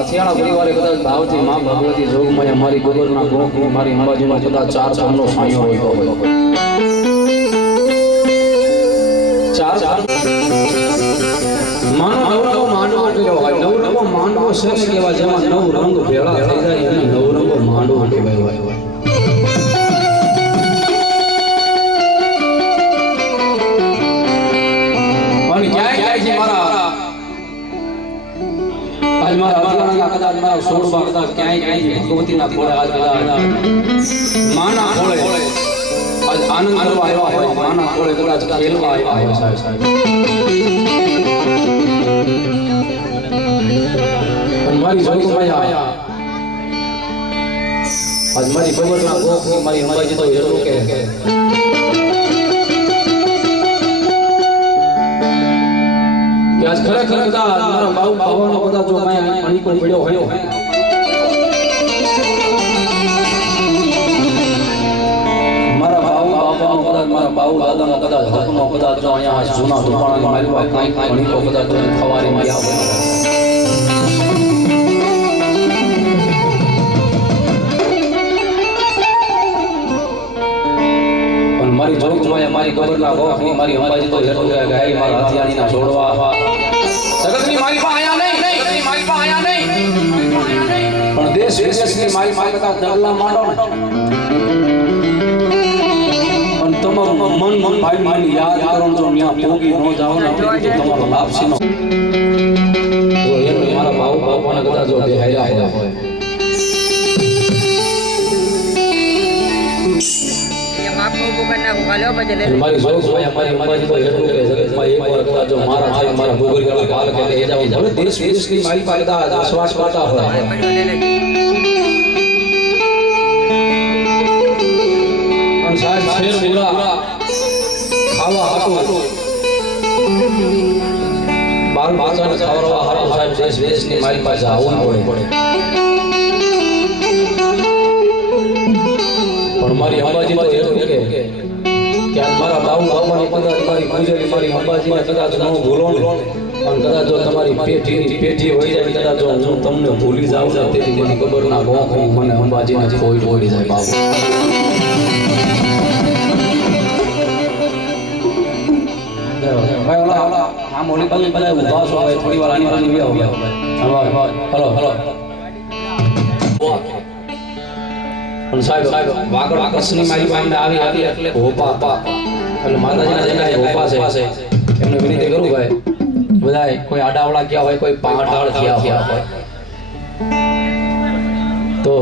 હથિયાણા પરિવારે કદાચ ભાવથી માં ભગવતી જોગમાયા મારી ગોબરના ગોખ મારી અંબાજીમાં કદાચ 4 ચાંદનો સાયો હોય ચાર માનવો માંડવો કહેવાય નવરંગો માંડવો છે ને કહેવાય જેમાં નવ રંગ ભેળા થઈ જાય એને નવરંગો માંડવો કહેવાય કદાચ મારા સોળવા કદાચ ક્યાંય ભગવતીના ખોળે આજ કદાચ માના ખોળે આજ આનંદ કરવા આવ્યા હોય માના ખોળે કદાચ ખેલવા આવ્યા હોય સાહેબ મારી જોગમાયા આજ મારી ભગવતના ગોખ મારી અંબાજી તો એટલું કે આજ ખરેખર કદાચ મારા બાઉ બાવાનો કદાચ જો કાંઈ પાણી પણ પડ્યો હોય મારા બાઉ બાપાનો કદાચ મારા બાઉ દાદાનો કદાચ હકનો કદાચ જો અહીંયા જૂના ધુપાણા માલવા કાંઈ પાણી તો કદાચ ખવારી માં આવે પણ મારી જોગમાયા મારી ગોબરના ગોખની મારી અંબાજી તો એટલું કે ગાય મારા હથિયાણીના છોડવા જગતની મારી પાસે આયા નહીં જગતની મારી પાસે આયા નહીં પણ દેશ વિદેશની મારી પાસે કદાચ ડગલા માંડો ને પણ તમારું મન ભાઈ મારી યાદ કરો જો ન્યા પોગી ન જાવ ને તો તમારો લાભ છે તો એને મારા બાઉ બાપાને કદાચ જો બેહાયા હોય મારી જોગમાયા મારી અંબાજી તો એટલું કે જગતમાં એક વાર કદાચ જો મારા થાય મારા ભોગરીવાળા કાલ કે એ જાવ ભલે દેશ વિદેશની મારી પાસે કદાચ આશ્વાસ કરતા હોય પણ સાહેબ શેર મુલા ખાવા હાટું બાર બાચાને ખવડાવવા હાટું સાહેબ દેશ વિદેશની મારી પાસે આવવું પડે પણ મારી અંબાજી તો એટલું કે મારા બાઉ બાપાની કદાચ મારી પૂજેલી મારી અંબાજીને કદાચ ન ભૂલો અને કદાચ જો તમારી પેઢી હોય જાય કદાચ જો હું તમને ભૂલી જાઉં ને તેની ખબર ના ગોખ મને અંબાજીને કોઈ જોડી જાય બાબુ ભાઈ ઓલા આમ ઓલી બાજુ બધા ઉદાસ હોય થોડી વાર આની બાજુ આવ્યા હલો હલો પણ સાહેબ વાગડ કચ્છની મારી પાસે આવી એટલે હોપા એટલે માતાજીના જેના હોપા છે એમને વિનંતી કરું ભાઈ બધાય કોઈ આડાવડા ગયા હોય કોઈ પાટાળ ગયા હોય તો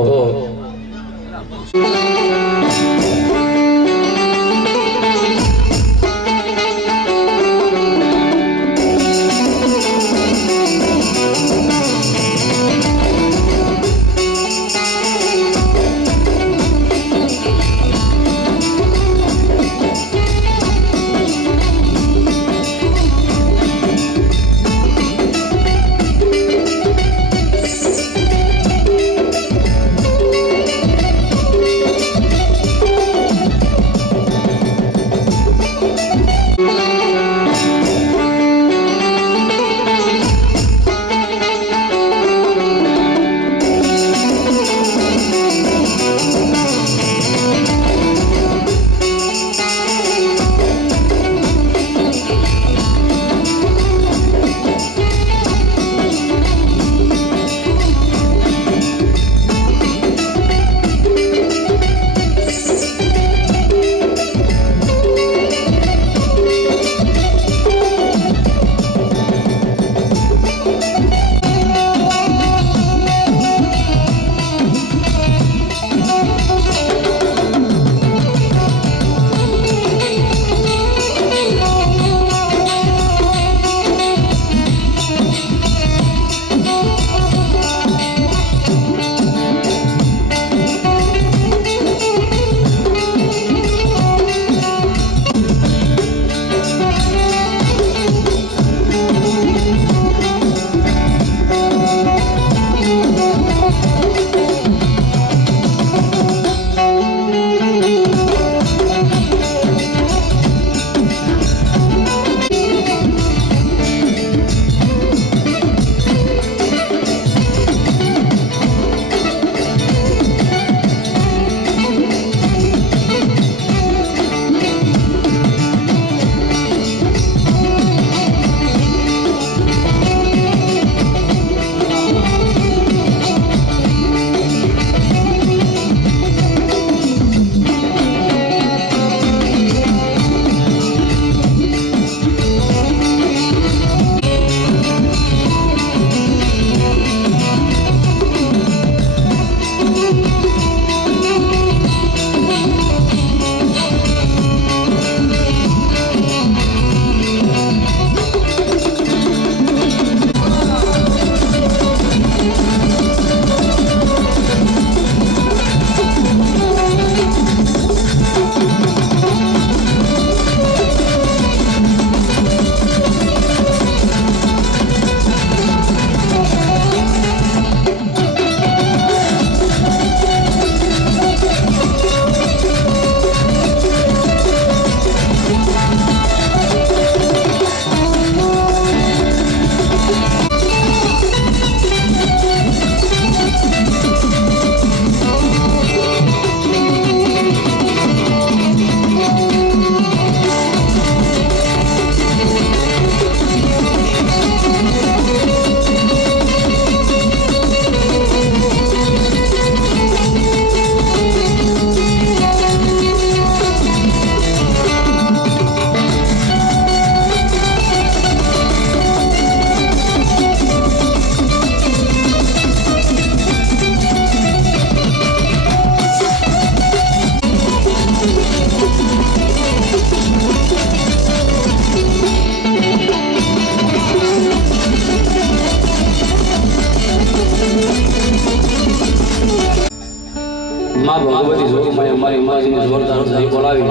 માં ભગવતી જોગમાએ મારી માજીને જોરદાર જય બોલાવી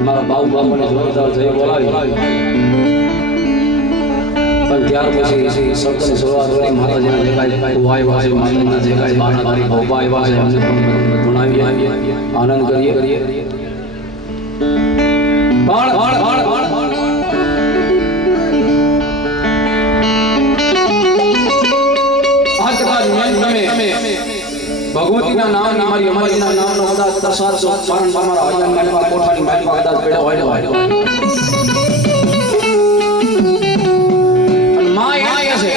મારા બાપુ બાપાને જોરદાર જય બોલાવી પણ ત્યાર પછી શબ્દની શરૂઆત કરી માતાજીના જે કાંઈ વાય વાય માતાજીના જે કાંઈ બાણા તારી ભોપાય વાય અમને ભણાવી આનંદ કરીએ ભગવતીના નામ મારી અમારીના નામનો કદાચ પ્રસાદ સ્મરણ તમારા હજાર મારી કોઠાની મારી કદાચ પેડા હોય અને માં એ છે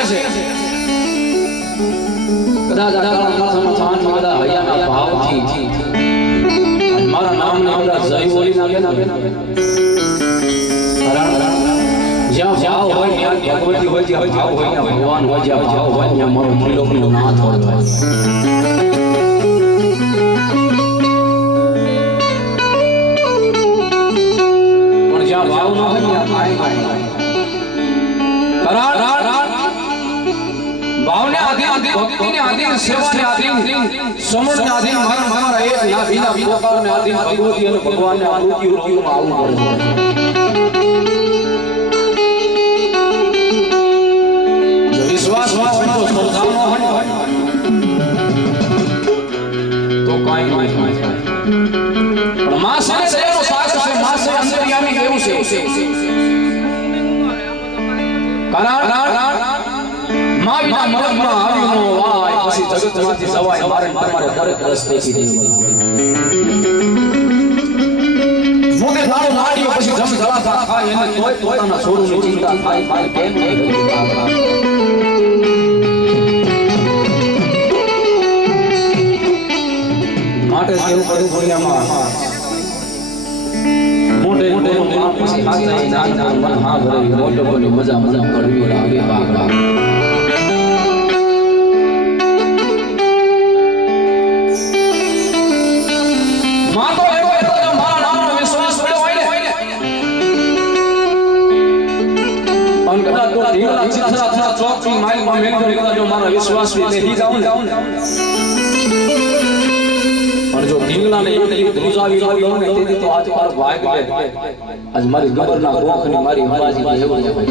કદાચ આકાળા માથામાં થાન માદા હૈયાના ભાવથી અને મારા નામને કદાચ જય બોલી નાખે જ્યાં ભાવ હોય ત્યાં ભગવતી હોય ત્યાં ભાવ હોય ત્યાં ભગવાન હોય જ્યાં ભાવ હોય ત્યાં મારો ત્રિલોકનો નાથ હોય ભાવને આધીન ભક્તિને આધીન સેવાને આધીન સમણને આધીન મારા એક નાભીના પોકારને આધીન ભગવતી અને ભગવાનને આ મૃત્યુમાં આવવું પડે વિશ્વાસ હોય તો શ્રદ્ધાનો હોય તો કાંઈ નહીં પણ માં છે એનો સાથ છે માં છે અંતર્યામી કેવું છે માં વિના મરદમાં આવ્યું નો વાય પછી જગતમાંથી સવાય મારે તમારે દરેક રસ્તેથી દેવું મોગે દાડો માડ્યો પછી જમ જળાતા થાય એને તોય પોતાના છોડુની ચિંતા થાય મારે કેમ નહીં માટે કેવું બધું દુનિયામાં મોટે મોટે પછી હાથે નાના મન હા ભરી મોટો બની મજા કરવી લાગે બાગડા માં તો એવો હતો જો મારા નામનો વિશ્વાસ પડ્યો હોય ને અન કદાચ તો ઢીલા ચિત્રા ચોકની માઈલમાં મેલ કદાચ જો મારા વિશ્વાસ થી જાઉં ને પણ જો ઢીંગલાને એક ધ્રુજાવી ગયો ને તેથી તો આજ મારો ભાગ લે આજ મારી ગબરના ગોખની મારી અંબાજી એવું છે ભાઈ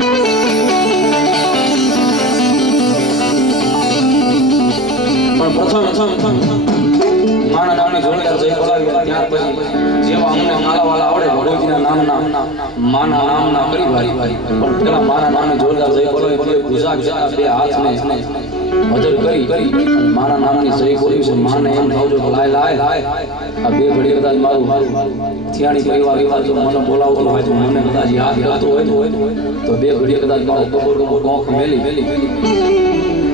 પણ પ્રથમ માના નામની જોરદાર જય બોલાવી ત્યાર પછી જેવા અમને માલાવાલા આવડે ભગવતીના નામના માના નામના કરી ભારી પણ પેલા માના નામની જોરદાર જય બોલાવી તે ગુજરાત જતા બે હાથને હજર કરી મારા નામની સહી બોલી છે માને એમ થયો જો લાય આ બે ઘડી કદાચ મારું થિયાણી પરિવાર એવા જો મને બોલાવતો હોય તો મને કદાચ યાદ કરતો હોય તો બે ઘડી કદાચ મારો કબર ગોખ મેલી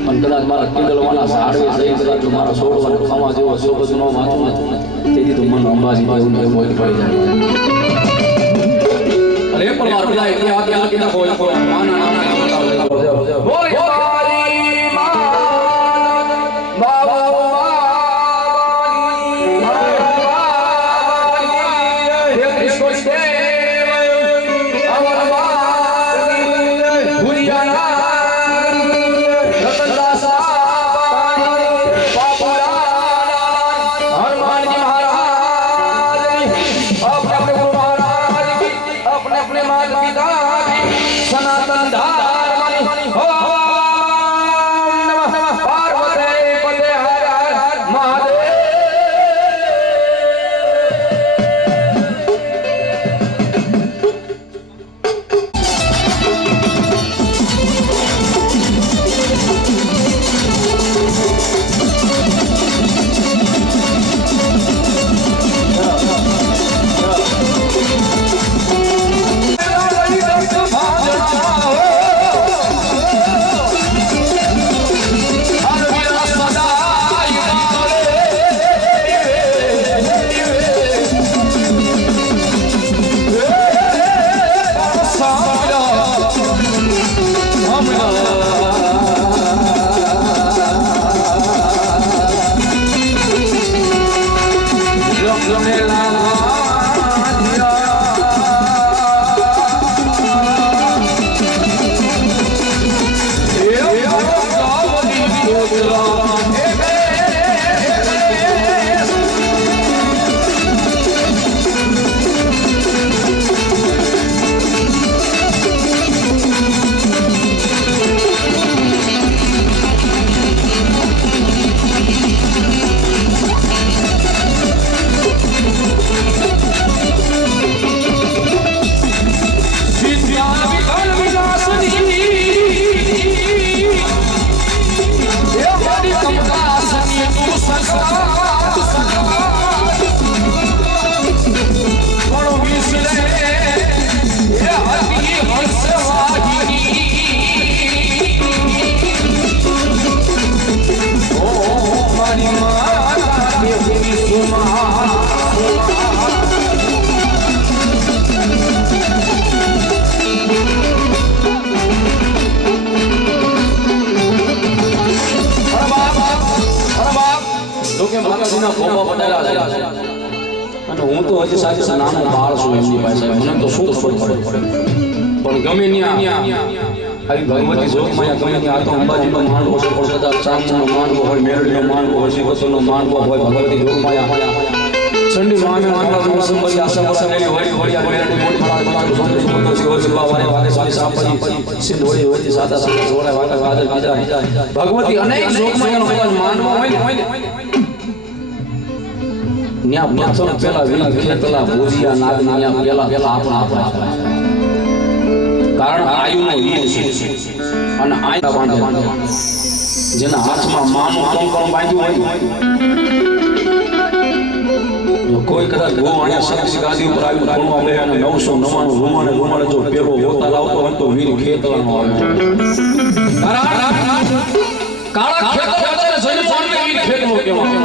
પણ કદાચ મારા કિંડલવાના ઝાડવે સહી કદાચ જો મારા છોડવાનો ખમા જેવો શોભત ન વાંચું તેથી તો મને અંબાજી એવું હોય પડી જાય અરે પણ મારા બધા એટલે આ કીધા કોઈ માના નામના બોલ सनातन धर्म हो नमः पार्वती पते हर हर महादेव Oh હું તો હજી સાથે નાનો બાળ છું એમની પાસે મને તો શું ખબર પડે પણ ગમે આવી ભગવતી જોગમાં ગમે ત્યાં આ તો અંબાજીનો માંડવો છે પણ કદાચ ચાંદનો માંડવો હોય મેરડીનો માંડવો હોય શિવસરનો માંડવો હોય ભગવતી જોગમાં ચંડી મામે માંડવાનો સંબંધી આશા વસેલી હોય હોડિયા મેરડી મોઠાળા મારું સુંદર સુંદર હોય જિલ્લા વારે વારે સારી સાપજી સિંધોડી હોય સાદા સાદા જોડા વાકા વાદળ બીજા ભગવતી અનેક જોગમાં એનો માંડવો હોય ને ન્યા પથ્થર પેલા વીર ખેતલા ભોજિયા નાગના પેલા આપણા કારણ આયુનો વીર છે અને આયતા બાંધે જેના હાથમાં માનું કંકણ બાંધ્યું હોય જો કોઈ કદાચ ગોવાણિયા શખ્સ ગાદી ઉપર આવીને ભણવા બે અને 999 રૂમાને જો પેલો હોતા લાવતો હોય તો વીર ખેતલાનો આવે કાળા ખેતર વધારે જઈને પાણી વીર ખેતલો કહેવાય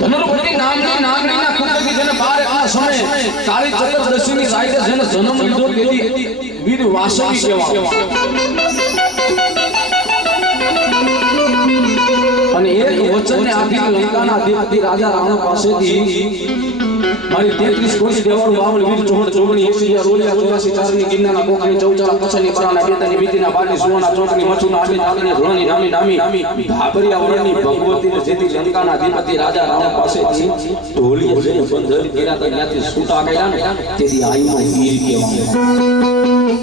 ધનુર્પતિ નાગના કુંડલી જેને 12 આ સમય કાળી ચતુર્દશીની રાતે જેને જન્મ લીધો તેથી વીર વાસવી કહેવાય અને એક વચનને આધી લંકાના અધિપતિ રાજા રાવણ પાસેથી મારી 33 કોટી દેવાળું બાવળ વીર ચોહડ ચોગણી 80 રોલિયા 84 ચારની ગિન્નાના કોકણી ચૌચાળા કચ્છની પરાના બેતાની બીતીના બારની સુવર્ણા ચોકની મચુના આડી નાગની ધોળની નામી ધાબરિયા વરણની ભગવતીને જેથી લંકાના અધિપતિ રાજા રાવણ પાસેથી ઢોલી જઈને બંધન કર્યા ત્યાંથી છૂટા કર્યા ને તેથી આયુનો વીર કહેવાય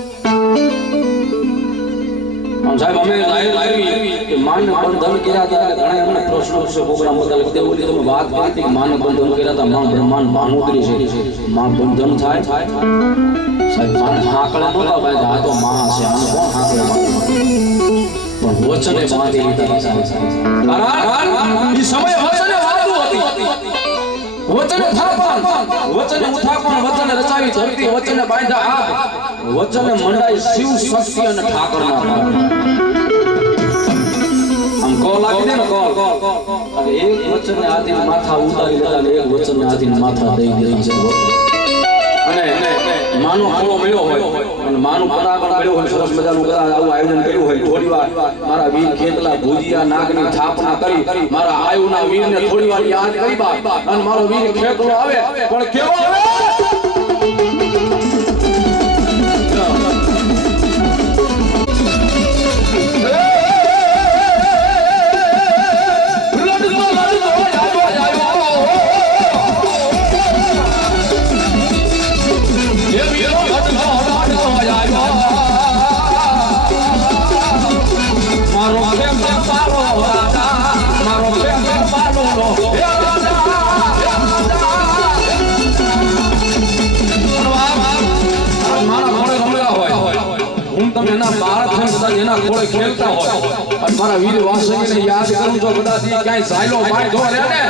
સાહેબ અમે લાવી કે માન બંધન કર્યા ત્યારે ઘણા અમને પ્રશ્નો છે પ્રોગ્રામ બદલ દેવલી તમે વાત કરી હતી માન બંધન કર્યા હતા માં બ્રહ્માંડ ભાનોદરી છે માં બંધન થાય સાહેબ માન હાકળે નહોતા ભાઈ આ તો માં છે આને કોણ હાકળે પણ વચને બાંધી લીધા સાહેબ એ સમય વચને વાતું હતી વચને થાપણ વચને ઉઠાપણ વચને રચાવી ધરતી વચને બાંધ્યા આપ વચને મંડાઈ શિવ શક્તિ અને ઠાકરના આમ કોલ લાગી દે ને કોલ અને એક વચને આધીન માથા ઉતારી દેતા અને એક વચને આધીન માથા દઈ દે છે અને માનો ખોળો મળ્યો હોય અને માનું પરાગણ મળ્યો હોય સરસ મજાનું આવું આયોજન કર્યું હોય થોડી વાર મારા વીર ખેતલા ભુજિયા નાગની સ્થાપના કરી મારા આયુના વીરને થોડી વાર યાદ કરી બા અને મારો વીર ખેતલો આવે પણ કેવો આવે એના ખોળે ખેલતા હોય અને મારા વીર વાસણીને યાદ કરું તો કદાચ ક્યાંય ઝાયલો બાંધો રહે ને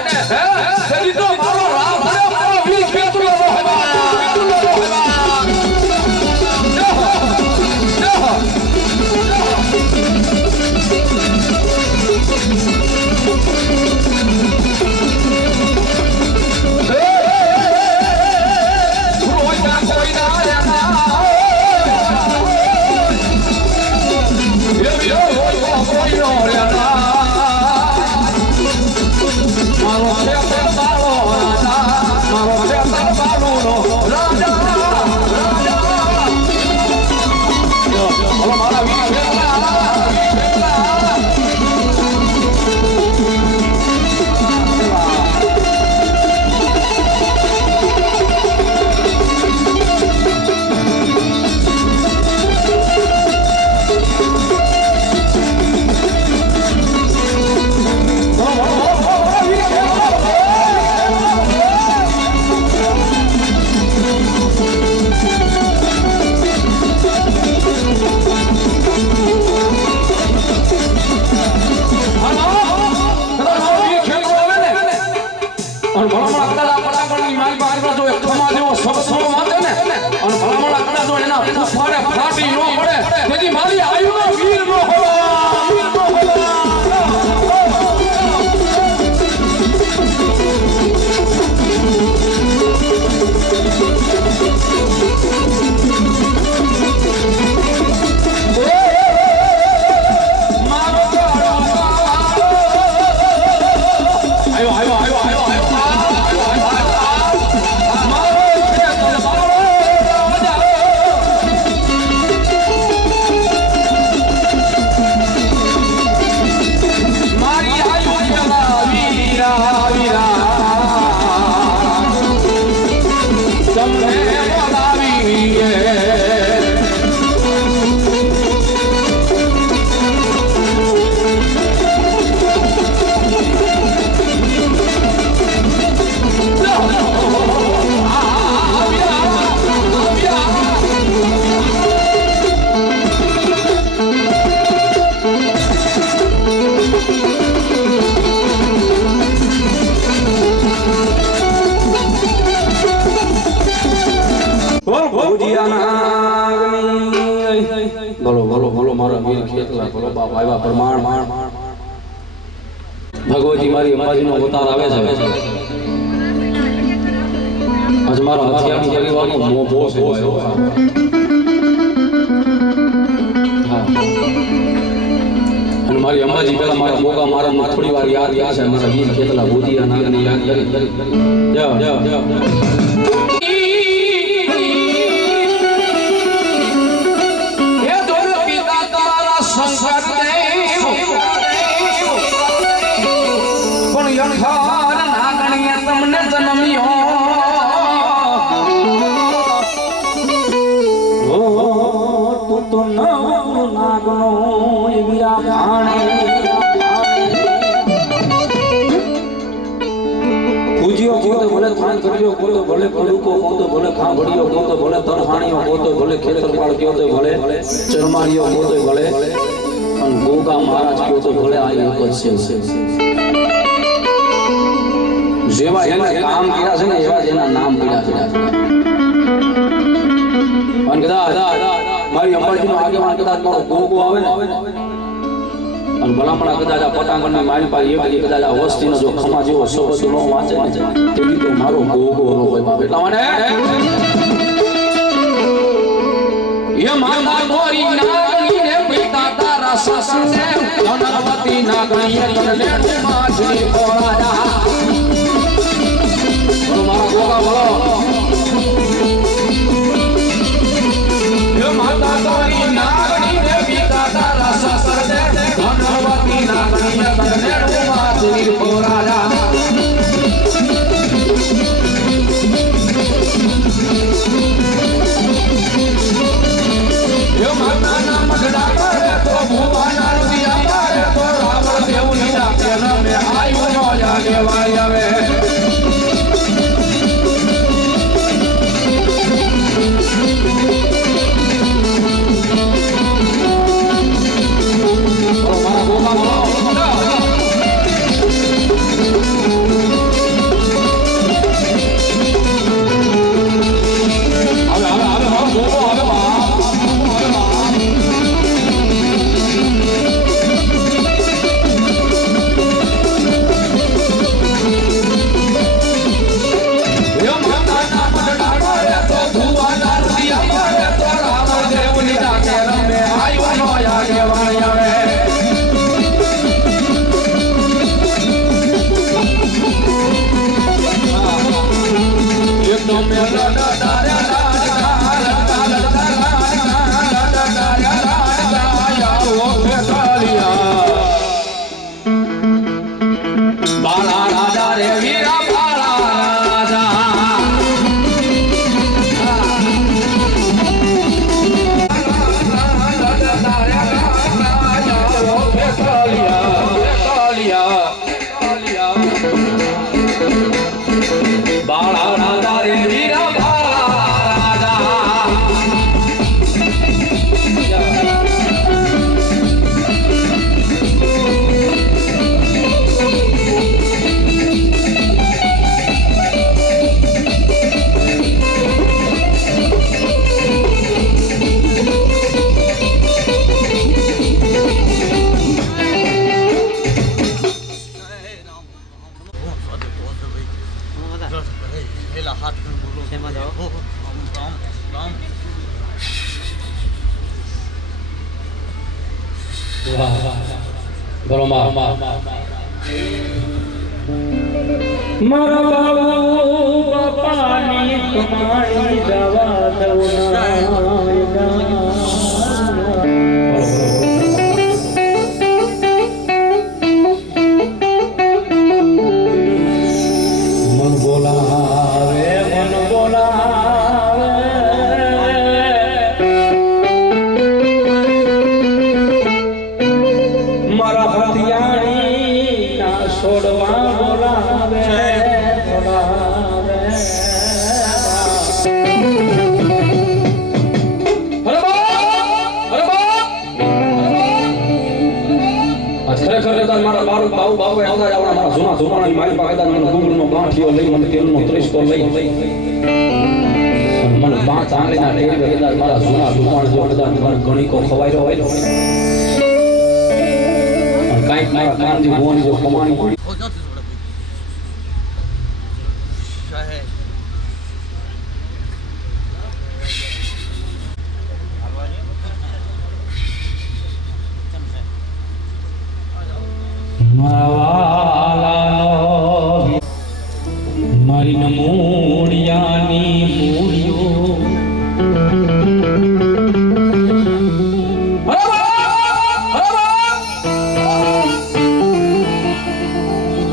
તેથી તો મારો રામ મારો વીર ખેતલો મારો પણ એના ફૂફાડે ફાટી ન પડે તેથી મારી આયુનો વીર નો બોલો બોલો બોલો મારા વીર ખેતલા બોલો બાપ આવ્યા પ્રમાણ ભગવતી મારી અંબાજીનો અવતાર આવે છે આજ મારા હથિયારની પરિવારનો મોભો છે અને મારી અંબાજી પેલા મારા મોગા મારા થોડી વાર યાદ છે મારા વીર ખેતલા ભૂતિયા નાગને યાદ કરી જા ભલે કડુકો કોતો ભલે ખાંભળીઓ કોતો ભલે તરહાણીઓ કોતો ભલે ખેતરપાળ કોતો ભલે ચરમારીઓ કોતો ભલે અને ગોગા મહારાજ કોતો ભલે આ એક જ છે જેવા એના કામ કર્યા છે ને એવા જ એના નામ પડ્યા છે અને કદાચ મારી અંબાજીનો આગેવાન કદાચ મારો ગોગો આવે ને અને ભલામણા કદાચ આ પટાંગણની મારી પાસે એક કદાચ આ વસ્તીનો જો ખમા જેવો શબ્દ ન વાંચે ને તે તો મારો ગોગો ન હોય બાપ એટલા માટે એ માતા મોરી નાગણીને પિતા તારા સસને ધનવતી નાગણીએ તને લેણું માછલી ખોરાયા મારા ગોગા બોલો એ માતા મોરી નાગણીને પિતા તારા સસને ધનવતી નાગણીએ તને લેણું માછલી ખોરાયા બરોબર મારા બાબુ બાપાની કમાઈ જવા દઉં મન બોલાવે મારા હથિયારી ના છોડવા બોલાવે ખરેખર મારા બાળક બાબુ આવતા આવડા મારા જૂના જૂના મારી પાસે મને ડુંગળનો ગાંઠિયો લઈ મને તેલનો ત્રિસ્કો લઈ મને 5 આંગળીના ટેકે કદાચ મારા જૂના દુકાન જો કદાચ મને ગણીકો ખવાયરો હોય અને કાંઈક મારા કાનજી ભુવાની જો કમાણી પડી મારી નમૂડિયાની મૂડિયો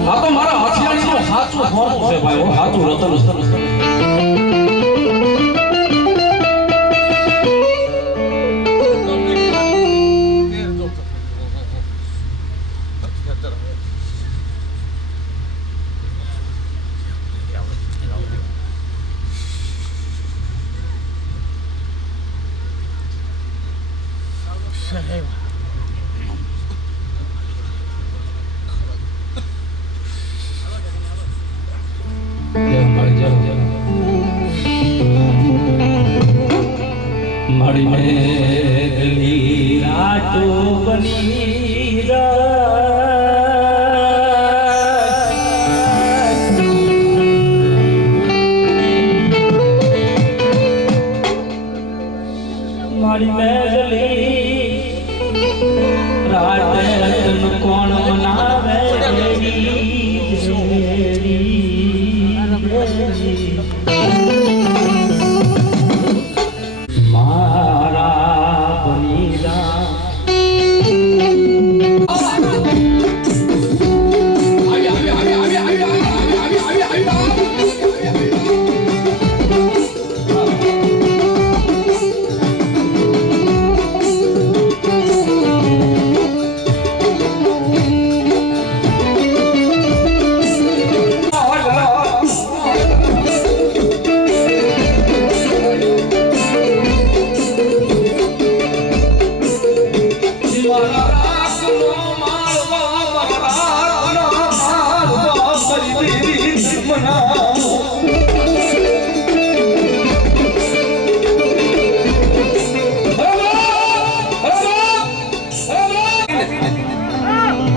આ તો મારા હથિયારનો સાચો હોર્મ છે ભાઈ સાચું રતન મારી મેઘલી રાતો બની મારી મેઘલી રાત કોણ બનાવે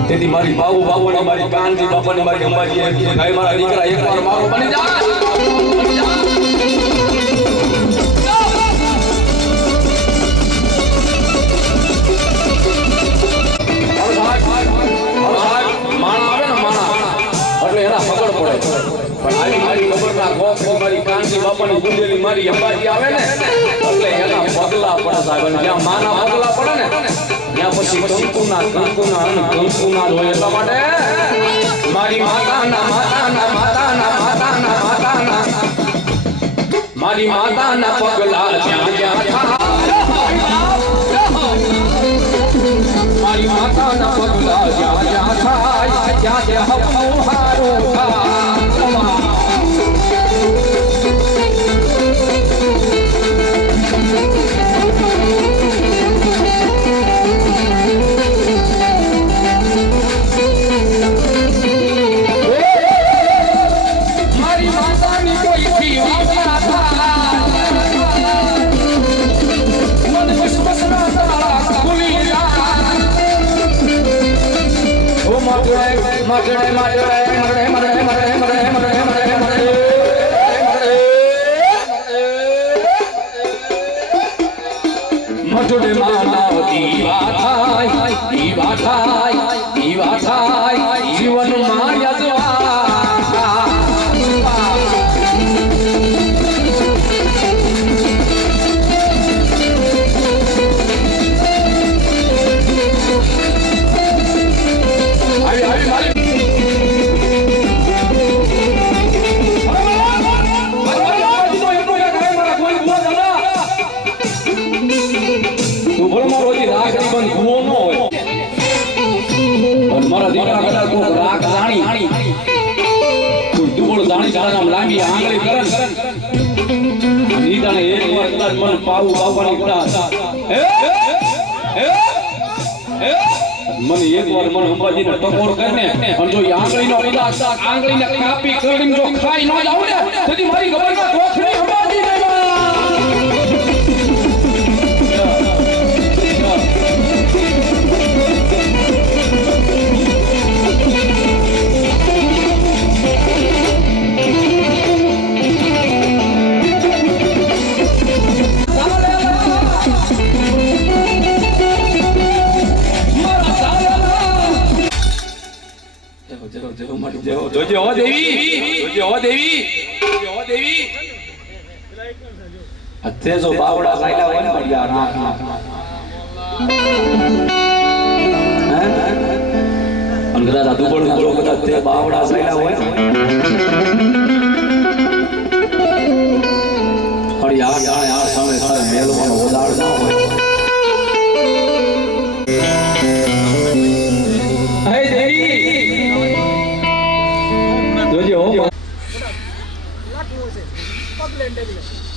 તેથી મારી બાબુ અને મારી કાનજી બાપાને મારી અંબાજી એમ કે ભાઈ મારા દીકરા એકવાર મારો બની જા મારી કાનજી બાપાની ગુંજેલી મારી અંબાજી આવે ને એટલે એના પગલા પડે સાહેબ જ્યાં માના પગલા પડે ને ત્યાં પછી કંકુના હોય એટલા માટે મારી માતાના મારી માતાના પગલા જ્યાં જ્યાં મારી માતાના પગલા જ્યાં જ્યાં થાય ત્યાં ત્યાં હારું થાય મઠડે માના દીવા થાય જીવન માયા મારા દીકરા કદાચ કોઈ રાગ જાણી કોઈ દુબળ જાણી જાણે લાંબી આંગળી કરન નીતાને એક વાર કદાચ મન પાવું બાવાની કદાચ મને એક વાર મન અંબાજીને ટકોર કરીને અને જો આંગળીનો કદાચ આંગળીને કાપી કરીને જો ખાઈ ન જાવ ને તેથી મારી ગબરમાં કોખરી અંબાજી જોજે ઓ દેવી અત્યારે જો બાવડા સાયલા હોય ને મળ્યા નાખના અંગરાજ દુબળ જો કદાચ તે બાવડા સાયલા હોય હળી આ જાણે આ સમય તારે મેલવાનો ઓદાળ ન હોય હે દેવી જોજો લાટવું છે પગલે ડેલી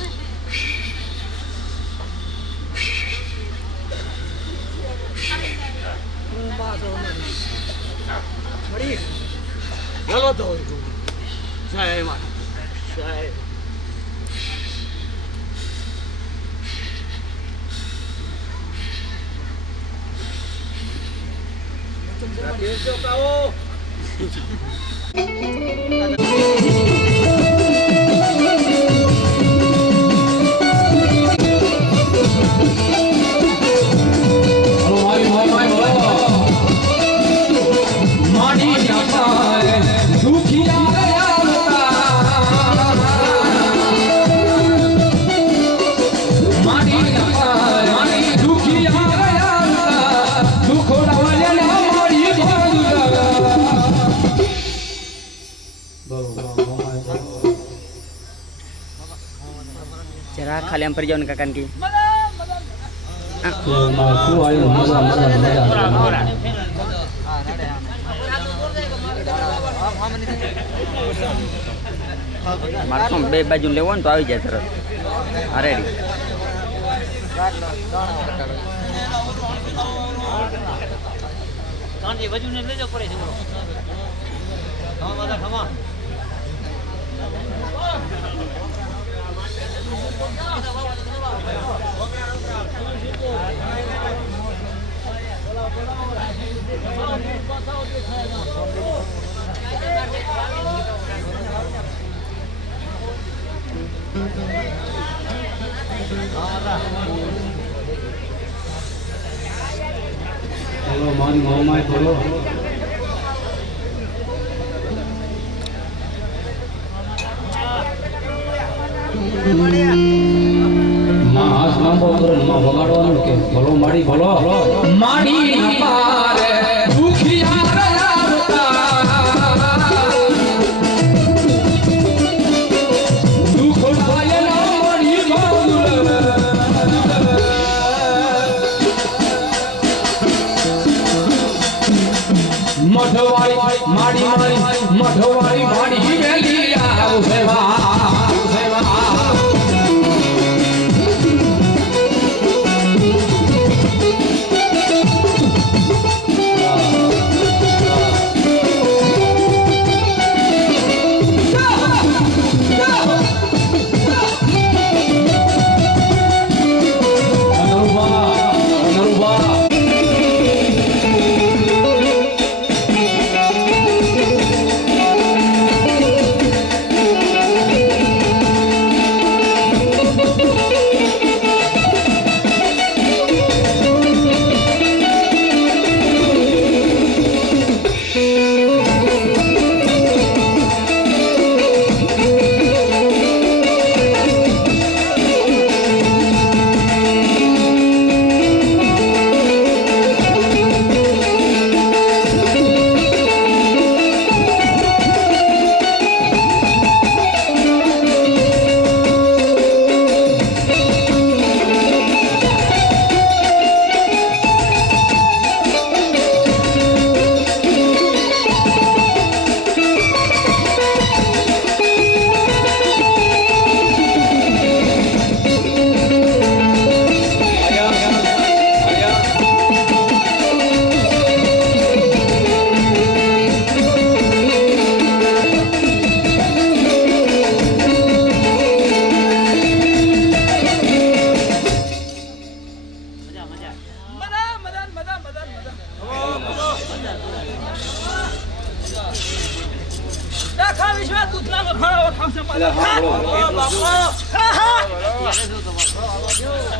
મળી ગલો તો જય માં જય દેજો કાઓ जरा खाली हम पर जाओ काकान की બે બાજુ લેવો ને તો આવી જાય તરત અરે हेलो मान मोहम्मद बोलो मां हाथ लांबो करो मां वगाड़વાનું કે ભલો માડી ભલો માડી પારે દુખિયા રહ્યા દુખ થાય ના મળી મઢવાળી માડી મઢવાળી માડી વેલી આવશે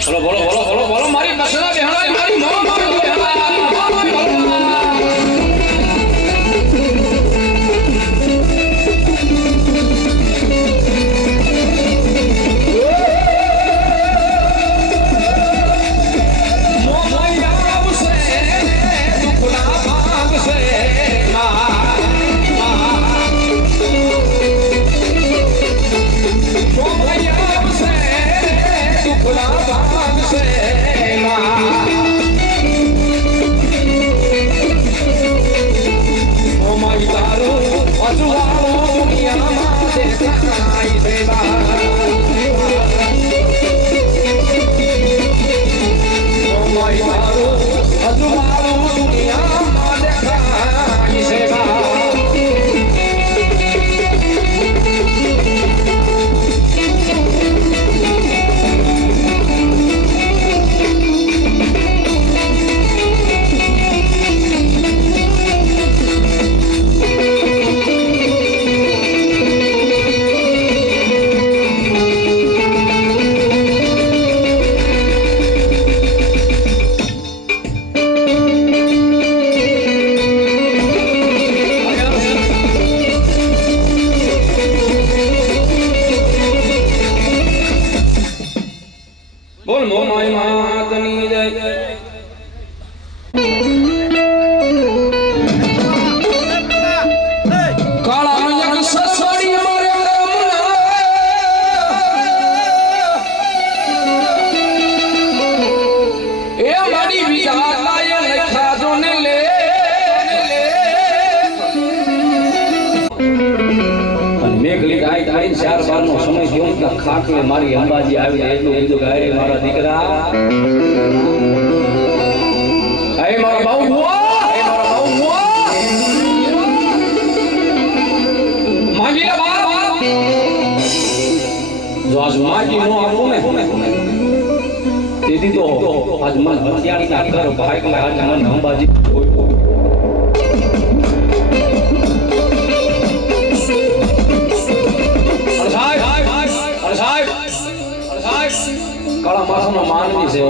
બોલો બોલો બોલો બોલો બોલો મારી મસલા બેહાડા મારી બોલ મોમાઈ માતની જય કાળા યક સસડી મારે રમના એ મારી વિધાતાએ લખા જો ને લે મેઘલી ગાય ગાય 4 બારનો સમય કેવું કે ખાટલે મારી અંબાજી આવી એટલું કીધું ગાય મારા દીકરા હે મારા બાઉ હુઆ હે મારા બાઉ હુઆ માંગી લે બાપ જો આજ માગી નો આપું ને તેથી તો આજ મન હત્યાની ના કર ભાઈ કે આજ મન અંબાજી કાળા માણસનો માનવી છે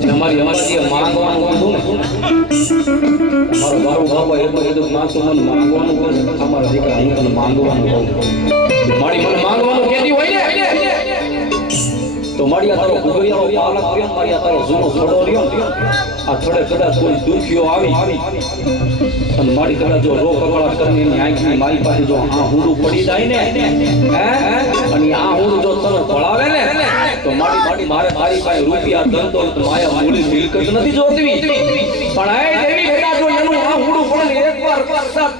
જે અમારી જે માંગવાનું કીધું ને અમારો બારો બાબા એટલું કીધું માંગતું મને માંગવાનું કહે અમારા દીકરા હું તને માંગવાનું કહું મારી મને માંગવાનું કેદી હોય ને તો મારી આ તારો ગુગરિયાનો પાલક રહ્યો મારી આ તારો જૂનો છોડો રહ્યો આ થોડે કદાચ કોઈ દુખ્યો આવી અને મારી કદાચ જો રો કકળાટ કરીને એની આંખની મારી પાસે જો આ હુંડું પડી જાય ને હે અને આ હુંડું જો તને પડાવે ને તો મારી મારે મારી પાસે રૂપિયા ધંધો માયા મૂડી મિલકત નથી જોતી પણ એ દેવી બેટા જો એનું આ હુંડું પડે એકવાર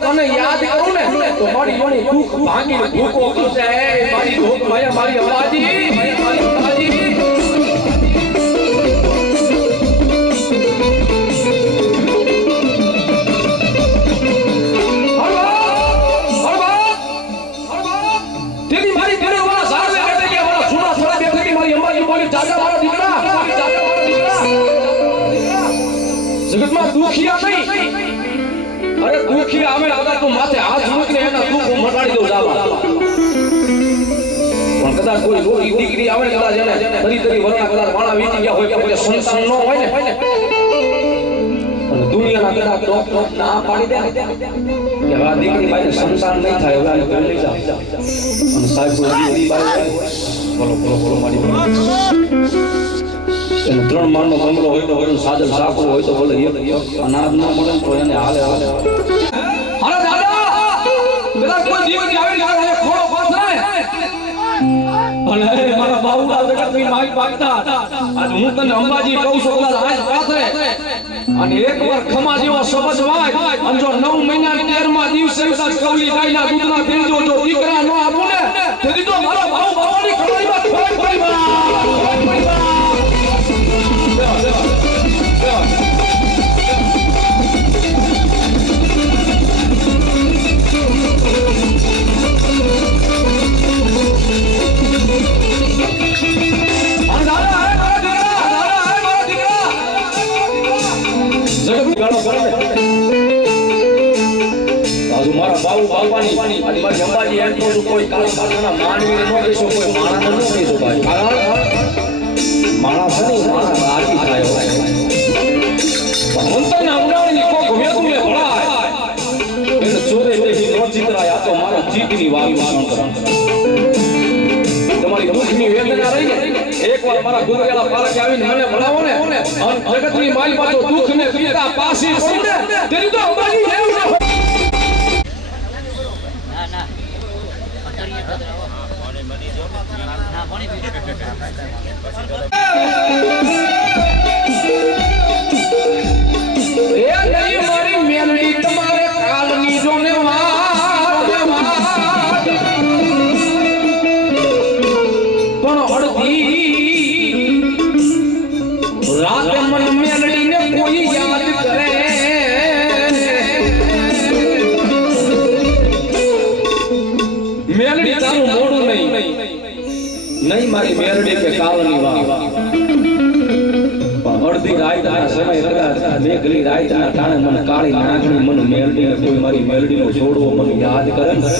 તને યાદ કરું ને તો મારી મને દુઃખ ભાંગીને ભૂકો કરશે મારી ભૂખ માયા મારી અંબાજી મારી અંબાજી જગતમાં દુખિયા નહીં અરે દુખિયા અમે આગળ તું માથે હાથ મૂકીને એના દુઃખ મટાડી દઉં જાવા પણ કદાચ કોઈ રોગી દીકરી આવે ને કદાચ એને તરી વરના કદાચ વાણા વીતી ગયા હોય કે પછી સંસાર ન હોય ને અને દુનિયાના કદાચ ટોપ ના પાડી દે કે હવે આ દીકરી પાસે સંસાર નહીં થાય હવે આને ઘરે લઈ જાવ અને સાહેબ કોઈ બાઈ બોલો બોલો બોલો મારી એને 3 માળનો બંગલો હોય તો એનું સાદલ સાકું હોય તો બોલે અનાજ ન મળે તો એને હાલે હાલે હાલે દાદા કદાચ કોઈ દીકરી આવી જાય ખોળો પાથરે અને મારા બાઉડા જગત ની માઈ પાકતા આજ હું તને અંબાજી કહું છું કદાચ આજ પાથરે અને એકવાર ખમા જેવો શબ્દ વાય અને જો 9 મહિનાની 13મા દિવસે કદાચ કવલી ગાયના દૂધના પીજો જો દીકરા ન આપું ને તેથી તો મારા બાઉ બાવાની ખોળીમાં ખોઈ પડી મારા બાઉ બાવાની એમ કહું છું, કોઈ કાળી માતાના માનવીને ન કહીશું, કોઈ માણાને ન કહીશું ભાઈ. કારણ માણા છે ને, માણા રાજી થાય હોય. ભગવંતના ઉડાડની કોક વેતુને ભળાય એને ચોરે બેસી ન ચિતરાય. આ તો મારો જીભની વાત સાંભળો. તમારી દુઃખની વેદના રહી ને એકવાર મારા ગુરુવેલા પારકે આવીને મને ભણાવો ને અને જગતની માલિકા તો દુઃખને પીતા પાસી પડું ને તેની તો અંબાજી લેવું ન હોય. એ નહીં મારી મેલડી તમારે કાલની જો ને પણ અડધી રાતે મન મેલડીને કોઈ યાદ કરે. મેલડી તારું મોડું નહીં મારી મેલડી કે કાલની વાત. અડધી રાતના સમય કદાચ મેઘલી રાતના ટાણે મને કાળી નાગણી મને મેલડી કોઈ મારી મેલડીનો છોડવો મને યાદ કરે ને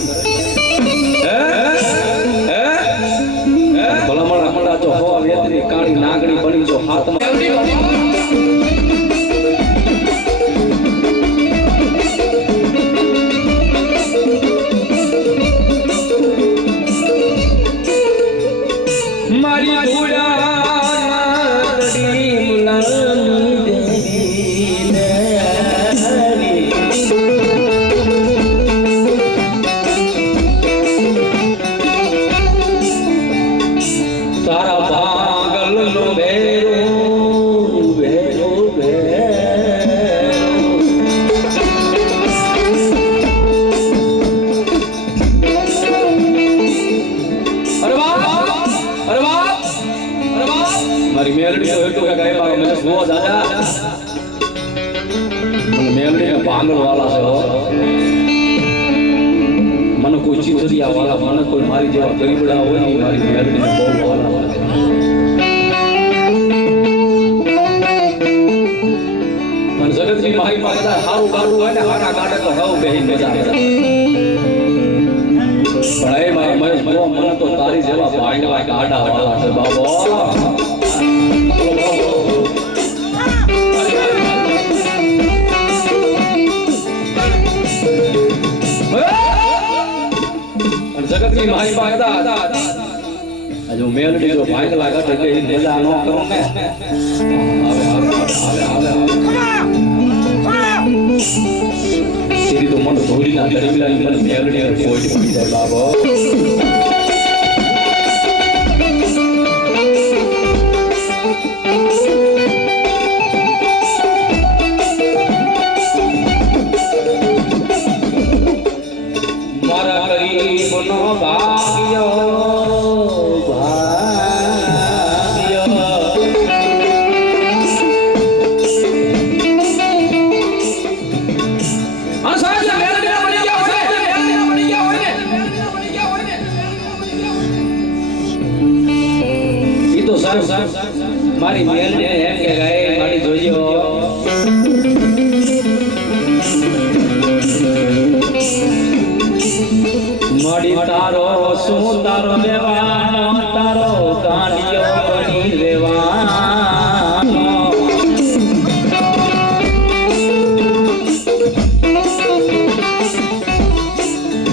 ભલામણા કડા જો હવા વેતરી કાળી નાગણી બની જો હાથમાં મારી મારી મેલડી તો એટલું કે ગાય મારો મને સુવો દાદા મેલડી ને પાંગલ વાળા છે મને કોઈ ચીતરિયા વાળા મને કોઈ મારી જેવા ગરીબડા હોય ને મારી મેલડી ને બહુ વાળા અને જગતની મારી પાસે સારું ગાડું હોય ને હાટા કાઢે તો હવ બેહીને મજા આવે. પણ એ મારા મહેશ બહુ મને તો તારી જેવા ભાંડવા ગાડા વાળા છે બાબો. જગતની મારી પાસે હજુ મેલડી જો ભાંગલા કાઢે કે મજા ન કરો ને સીધી તો મને ધોરી ના ગરીબલાની મને મેલડી કોઈ પડી જાય બાબો. મારા ગરીબનો ભાગ્યો મારી મેલને એમ કે ગાય મારી જોજો મારી તારો શું તારો લેવાનો તારો કાનિયો બની રહેવાનો.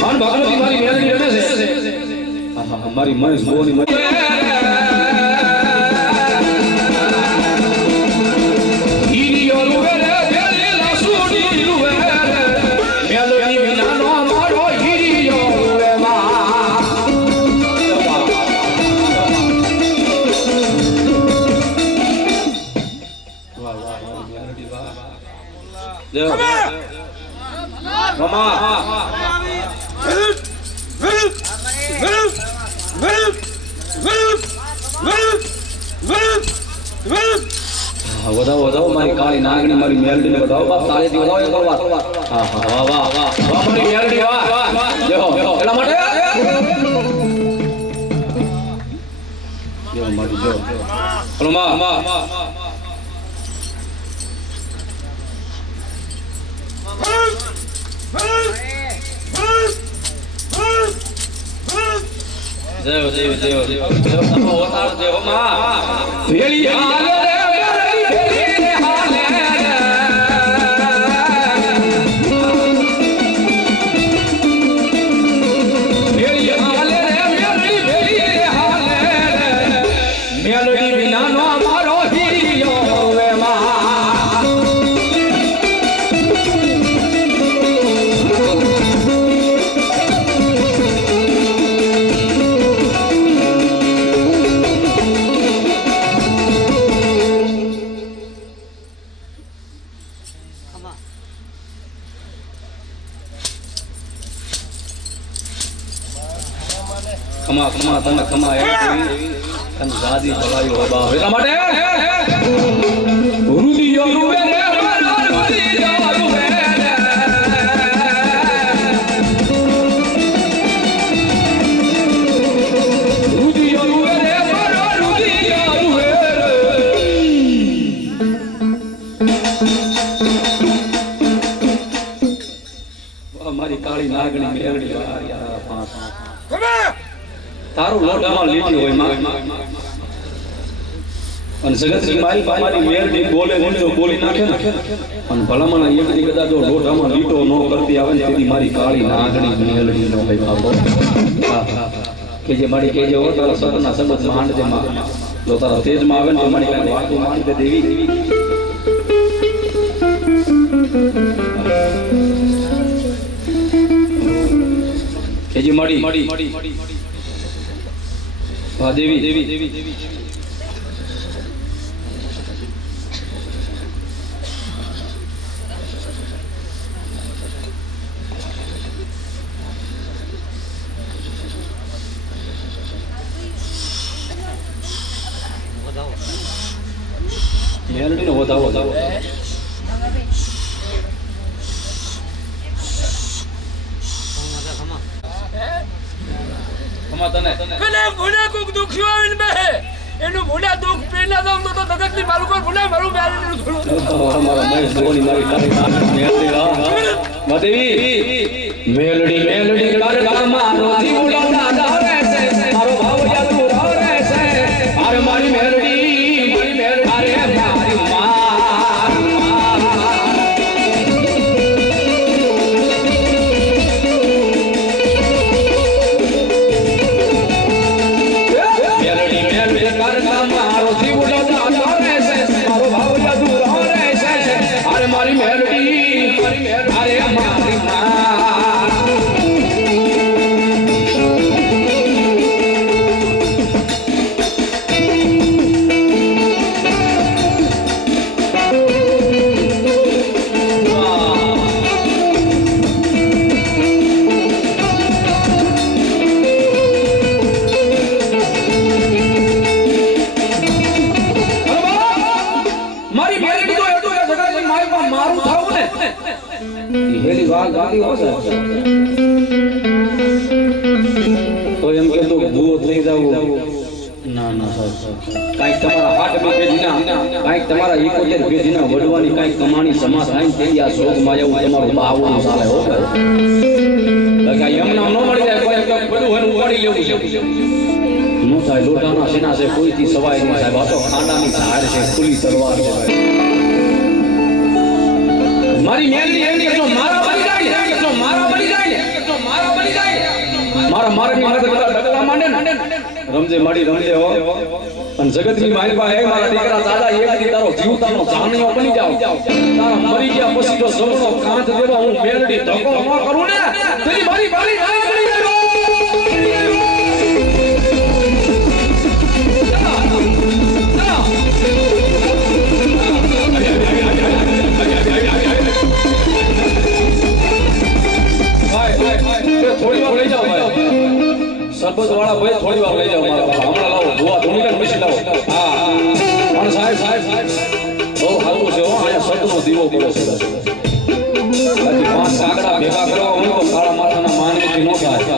મારી ભગવતી મારી મેલની બને છે મારી મહેશ બોની વધાવો વધાવો મારી કાળી નાગણી મારી મેલડી ને વધાવો બાપ તાળીથી વધાવો એક વાર. હા હા વાહ વાહ વાહ વાહ મારી મેલડી વાહ જો એલા માટે જો મારી જો હલો માં જય દેવ દેવ દેવ નમો અવતાર દેવ માં વેલી હાલે રે વેલી હાલે વેલી હાલે રે વેલી હાલે મેલડી વિનાનો મારો હીરો વે માં ખમા ખમા તને ખમા એ તને ગાદી ભલાયો હો બા એટલા માટે રુદિયો રૂવે રે રુદિયો રૂવે રુદિયો રૂવે રે રુદિયો રૂવે મારી કાળી નાગણી મેરડી વાળા પાંચ તારું લોટામાં લીટી હોય માં અને જગતની મારી મારી મેરડી બોલે બોલે બોલી નાખે ને અને ભલામણ એક દી કદાચ જો લોટામાં લીટો ન કરતી આવે ને તેથી મારી કાળી નાગણી મેરડી નો ભાઈ બાપો કે જે મારી કે જે હો તારા સતના શબ્દ માંડ દે માં જો તારા તેજમાં આવે ને મારી કાંઈ વાતો માંડ દે દેવી કે જે મારી હા દેવી દેવી દેવી દેવી મેલડી નો વધાવો વધાવો મને ભૂલે કોક દુખ્યો આવીને બે એનું ભૂલે દુખ પેલા દઉં તો જગતની મારું કોઈ ભૂલે મારું બેરું થોડું મારા મહેશ ધોની મારી કાળી મેલડી રા માદેવી મેલડી મેલડી કરતા મારો જીવડો દાદા રે છે મારો ભાવયા તું રે છે અરે મારી મેલડી અરે મારી માં મારો જીવડો દાદા રે છે મારો ભાવયા તું રે છે અરે મારી મેલડી અરે મારી માં હેલી વાલ ગાડી હો છે તો એમ કે તો ભૂત લઈ જાવ ના ના કાઈ તમારા હાટ બે પેજીના કાઈ તમારા 71 પેજીના વડવાની કાઈ કમાણી સમાસ આઈ તે આ શોક માં એવું તમારું બાવણું ચાલે હો લગા એમ નામ ન મળી જાય કોઈ એક બધું હોય ઉપાડી લેવું છે નો થાય લોટાના સેના છે કોઈથી સવાય નહીં સાહેબ આ તો ખાંડાની ઝાડ છે ખુલ્લી તલવાર છે મારી મેલડી એમ કે જો મારા બની જાય કે જો મારા બની જાય કે જો મારા બની જાય મારા મારની માથે બધા ડગલા માંડે ને રમજે માડી રમજે હો અને જગતની મારી પાસે હે મારા દીકરા દાદા એક દી તારો જીવતાનો જાણ્યો બની જાવ તારા મરી ગયા પછી જો જમણો કાંત દેવા હું મેલડી ધક્કો ન કરું ને તેની મારી મારી ના બની જાય થોડી વાર લઈ જાઓ ભાઈ સરબત વાળા ભાઈ થોડી વાર લઈ જાઓ મારા હમણાં લાવો ધોવા ધોની ને પછી લાવો હા પણ સાહેબ બહુ સારું છે હો અહીંયા સતનો દીવો પડે છે બાકી 5 કાકડા ભેગા કરવા હોય તો કાળા માથાના માનવીથી ન થાય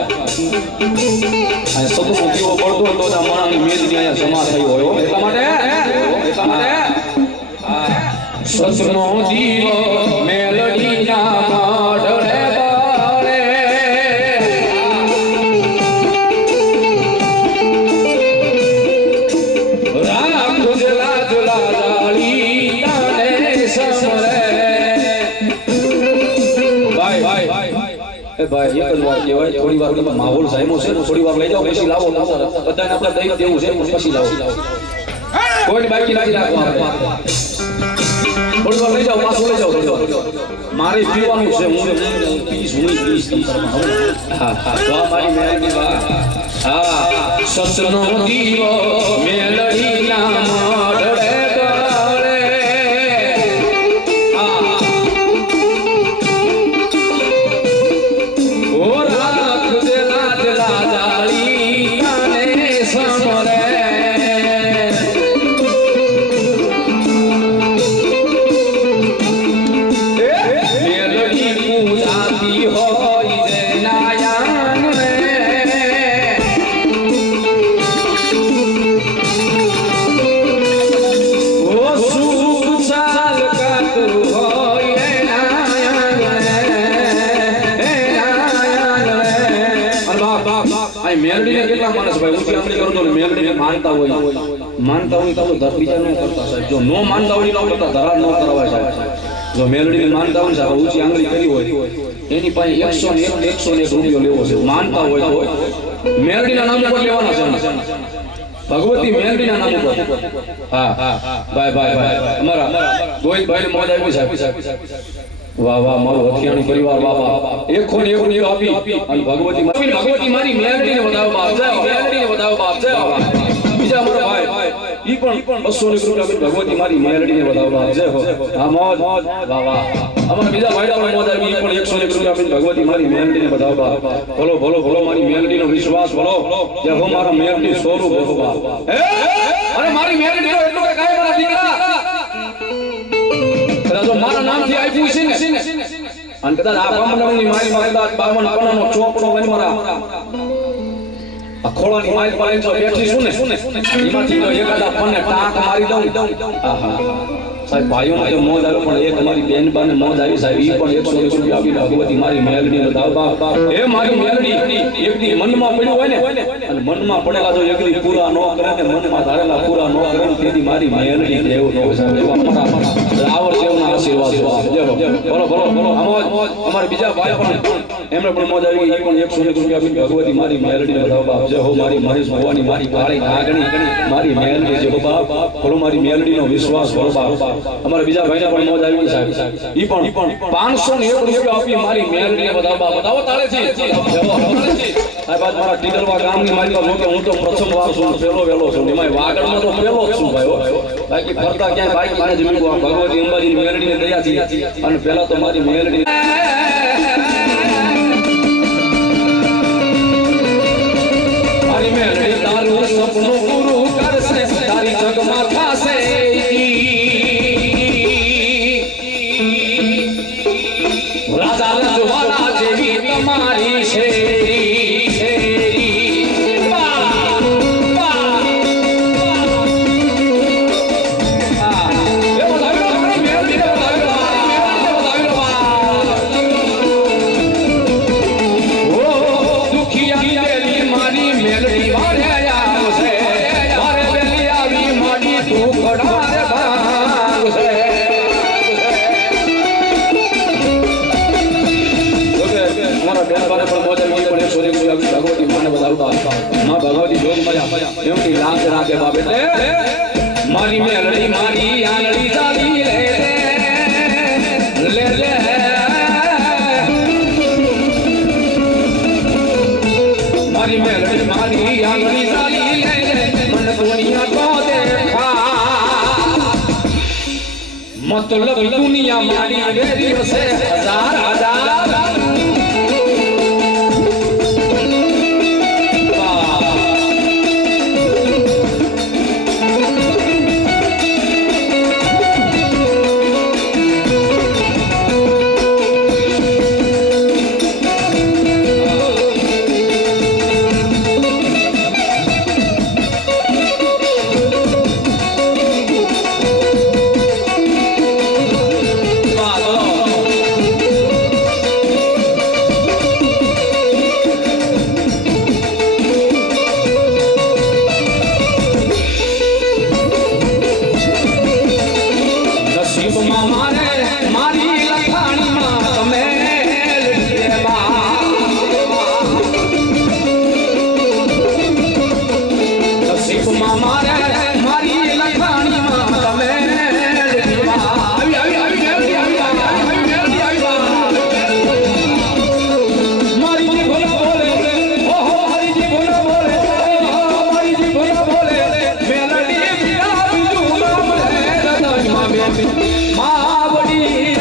અહીંયા સતનો દીવો પડતો હોય તો જ આ માણસની મેદની અહીંયા જમા થઈ હોય એટલા માટે સતનો દીવો મેલડીના માઢડે એ ભાઈ એક જ વાર કહેવાય, થોડી વાર તમે માહોલ સાયમો છે ને, થોડી વાર લઈ જાઓ પછી લાવો. બધાને આપણે દઈ દેવું છે પછી લાવો. કોઈ બાકી નથી રાખવા આપણે. થોડી વાર લઈ જાઓ, પાછું લઈ જાઓ. મારે પીવાનું છે, હું પીસ હા વાહ મારી મેળવી વાહ. હા સસનો દીવો મેલડી ના મોઢે ગળે. ઓ રાખ દે લાડલા જાળી કાને સમરે. મેલડી પૂજાતી હોય જે નાયાન રે. મેલડીને કેટલા માણસ ભાઈ ઊંચી આંગળી કરો તો મેલડીને માનતા હોય તો બીજા ન કરતા સાહેબ. જો નો માનતા હોય ન કરતા ધરાર ન કરાવાય સાહેબ. જો મેલડીને માનતા હોય સાહેબ, ઊંચી આંગળી કરી હોય એની પાસે 101 રૂપિયો લેવો છે. માનતા હોય તો મેલડીના નામ ઉપર લેવાના છે. ભગવતી મેલડીના નામ ઉપર. હા ભાઈ અમારા ગોવિંદભાઈને મોજ આવી સાહેબ. વાહ વાહ મારું હથિયાણી પરિવાર વાહ વાહ. એક ખોન એક રૂપિયો આપી અને ભગવતી મારી મેલડીને વધાવવા આપજે. બીજા અમારા ભાઈ ઈ પણ 200 રૂપિયા આપી ભગવતી મારી મેલડીને વધાવવા આપજે. હા મોજ વાહ વાહ. અમારા બીજા ભાઈડા પણ મોજ આવી, ઈ પણ 100 રૂપિયા આપી ભગવતી મારી મેલડીને વધાવવા. ભલો મારી મેલડીનો વિશ્વાસ ભલો. જે હો મારા મેલડી સ્વરૂપ ભગવા. અરે મારી મેલડીનો એટલો કે કાય મારા દીકરા. જો મારા નામથી આપ્યું છે ને અને કદાચ આ બ્રાહ્મણની મારી કદાચ 52 પનાનો ચોપડો બની મારા આ ખોળાની મારી પાસે જો બેઠી છું ને એમાંથી તો એકાદા પન્ને ટાંક મારી દઉં. આહા સાહેબ ભાઈઓને તો મોજ આવે, પણ એક અમારી બેનબાને મોજ આવી સાહેબ. ઈ પણ 100 રૂપિયા આપી ભગવતી મારી મેલડીને વધાવવા. એ મારી મેલડી એકદી મનમાં પડ્યું હોય ને અને મનમાં પડેલા જો એકદી પૂરા ન કરે ને મનમાં ધારેલા પૂરા ન કરે ને તેથી મારી મેલડી દેવ નો સાહેબ. એવા અમારા રાવર દેવના આશીર્વાદ બોલો. અમારા બીજા ભાઈ પણ એમને પણ મોજ આવી, ઈ પણ 100 રૂપિયા આપી ભગવતી મારી મેલડીને વધાવવા. જે હો મારી ભવાની મારી કાળી નાગણી મારી મેલડી છે બાપ. બોલો મારી મેલડીનો વિશ્વાસ બોલો બાપ. અમારા બીજા ભાઈને પણ મોજ આવી સાહેબ. ઈ પણ 501 રૂપિયા આપી મારી મેલડીને વધાવવા. બતાવો તાળેથી. આ બાદ મારા ટીડરવા ગામની મારી પાસે કે હું તો પ્રથમ વાર છું, પેલો વેલો છું. એમાં વાગડમાં તો પેલો જ છું ભાઈ. બાકી ફરતા ક્યાંય બાઈક મારે જમીન ભગવતી અંબાજીની મેલડીને દયાથી અને પેલા તો મારી મેલડી મારી મેલડી તારું સપનું પૂરું કરશે, તારી જગમાં થાશે. રાજા રજવાડા જેવી તમારી છે. ભગવતી જોગ મળ્યા એમની લાંચ રાખે બાપ. એટલે મારી મેલડી મારી આંગળી ચાલી લે મારી મેલડી મારી આંગળી ચાલી લે મન દુનિયા તો દેખા મતલબ દુનિયા મારી વેરી હશે હજાર માવડી